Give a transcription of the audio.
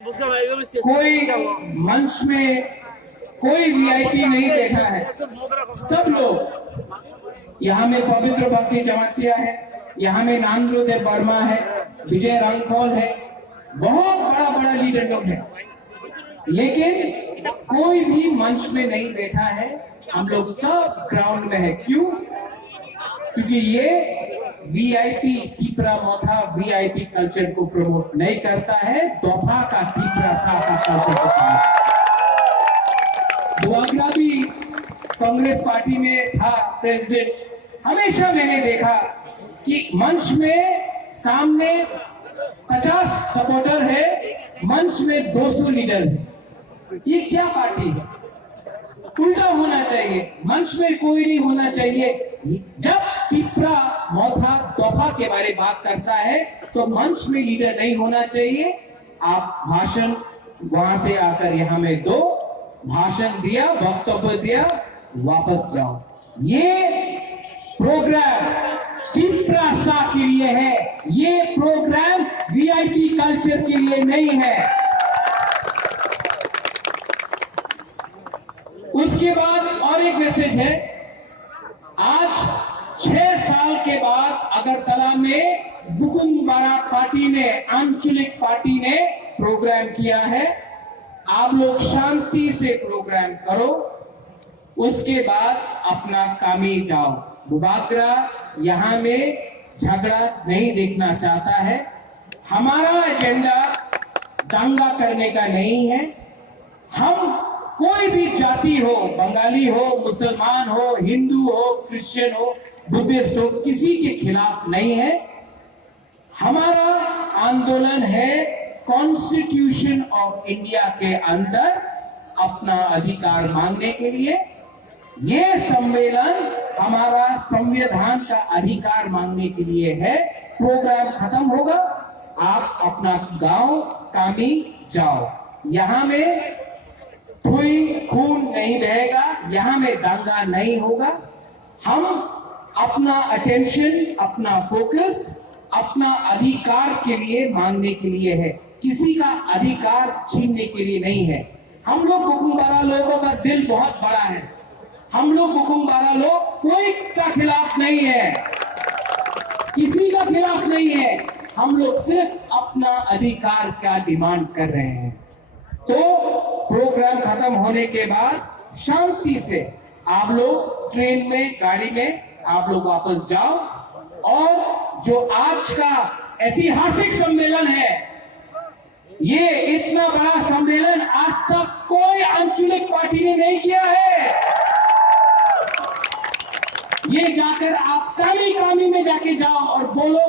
कोई मंच में कोई वीआईपी नहीं बैठा है। सब लोग यहाँ में पवित्र भक्ति जमातिया है, यहाँ में नांद्रोदेव वर्मा है, विजय रांगफॉल है, बहुत बड़ा बड़ा लीडर लोग हैं, लेकिन कोई भी मंच में नहीं बैठा है। हम लोग सब ग्राउंड में है। क्यों? क्योंकि ये वीआईपी टीपरा मोथा वीआईपी कल्चर को प्रमोट नहीं करता है, दोफा का टीपरा सा का कल्चर को प्रमोट। दुआगरा भी कांग्रेस पार्टी में था प्रेसिडेंट। हमेशा मैंने देखा कि मंच में सामने 50 सपोर्टर है, मंच में 200 लीडर है। ये क्या पार्टी है? उल्टा होना चाहिए, मंच में कोई नहीं होना चाहिए। जब टीपरा मोथा दोफा के बारे में बात करता है तो मंच में लीडर नहीं होना चाहिए। आप भाषण वहां से आकर यहाँ में दो, भाषण दिया, वक्तव्य दिया, वापस जाओ। ये प्रोग्राम टीपरा सा के लिए है, ये प्रोग्राम वीआईपी कल्चर के लिए नहीं है। उसके बाद और एक मैसेज है। आज 6 साल के बाद अगरतला में बुकुम बारात पार्टी ने, आंचलिक पार्टी ने प्रोग्राम किया है। आप लोग शांति से प्रोग्राम करो, उसके बाद अपना कामी जाओ। बुबागरा यहाँ में झगड़ा नहीं देखना चाहता है। हमारा एजेंडा दंगा करने का नहीं है। हम कोई भी जाति हो, बंगाली हो, मुसलमान हो, हिंदू हो, क्रिश्चियन हो, बुद्धिस्ट हो, किसी के खिलाफ नहीं है। हमारा आंदोलन है कॉन्स्टिट्यूशन ऑफ इंडिया के अंदर अपना अधिकार मांगने के लिए। ये सम्मेलन हमारा संविधान का अधिकार मांगने के लिए है। प्रोग्राम खत्म होगा, आप अपना गांव कामी जाओ। यहाँ में कोई खून नहीं बहेगा, यहाँ में दंगा नहीं होगा। हम अपना अटेंशन, अपना फोकस अपना अधिकार के लिए मांगने के लिए है, किसी का अधिकार छीनने के लिए नहीं है। हम लोग बुकुमबारा लोगों का दिल बहुत बड़ा है। हम लोग बुकुमबारा लोग कोई का खिलाफ नहीं है, किसी का खिलाफ नहीं है। हम लोग सिर्फ अपना अधिकार का डिमांड कर रहे हैं। तो प्रोग्राम खत्म होने के बाद शांति से आप लोग ट्रेन में, गाड़ी में आप लोग वापस जाओ। और जो आज का ऐतिहासिक सम्मेलन है, ये इतना बड़ा सम्मेलन आज तक कोई आंचलिक पार्टी ने नहीं किया है। ये जाकर आप कामी कामी में जाके जाओ और बोलो